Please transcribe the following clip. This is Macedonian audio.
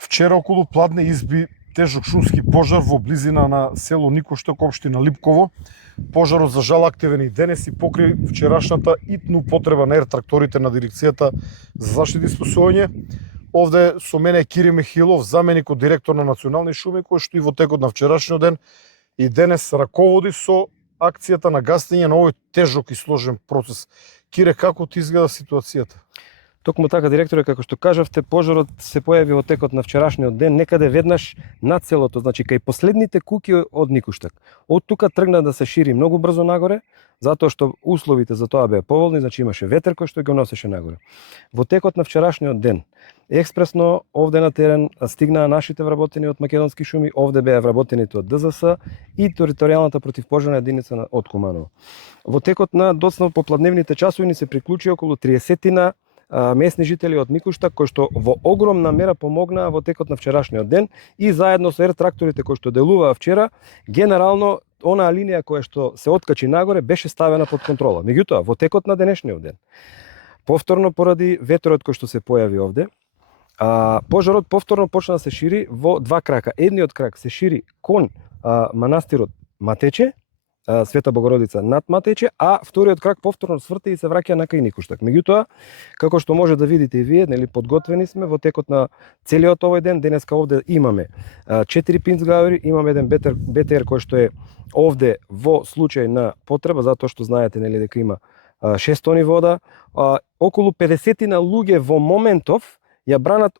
Вчера околу Пладне изби тежок шумски пожар во близина на село Никошток, општина Липково. Пожарот за жал активен и денес и покри вчерашната итну потреба на тракторите на дирекцијата за заштита и спасување. Овде со мене е Кири Михилов, заменик од директор на Национални шуми, кој што и во текот на вчерашниот ден и денес раководи со акцијата на гасење на овој тежок и сложен процес. Кире, како ти изгледа ситуацијата? Токму така, директоре, како што кажавте, пожарот се појави во текот на вчерашниот ден, некаде веднаш над селото, значи кај последните куќи од Никоштак. Од тука тргна да се шири многу брзо нагоре, затоа што условите за тоа беа поволни, значи имаше ветер кој што го носеше нагоре. Во текот на вчерашниот ден, експресно овде на терен стигнаа нашите вработени од Македонски шуми, овде беа вработените од ДЗС и територијалната противпожарна единица од Куманово. Во текот на доцна попладневните часови ни се приклучи околу 30 местни жители од Никоштак кои што во огромна мера помогнаа во текот на вчерашниот ден и заедно со тракторите кои што делуваа вчера, генерално онаа линија која што се откачи нагоре беше ставена под контрола. Меѓутоа, во текот на денешниот ден, повторно поради ветерот кој што се појави овде, пожарот повторно почна да се шири во два крака. Едниот крак се шири кон манастирот Матече, Света Богородица над Матече, а вториот крак повторно сврте и се враќа на кај Никоштак. Меѓутоа, како што може да видите и вие, нели, подготвени сме во текот на целиот овој ден. Денеска овде имаме 4 пинцгауери, имаме еден БТР кој што е овде во случај на потреба, затоа што знаете, нели, дека има 6 тони вода, околу 50 луѓе во моментов ја бранат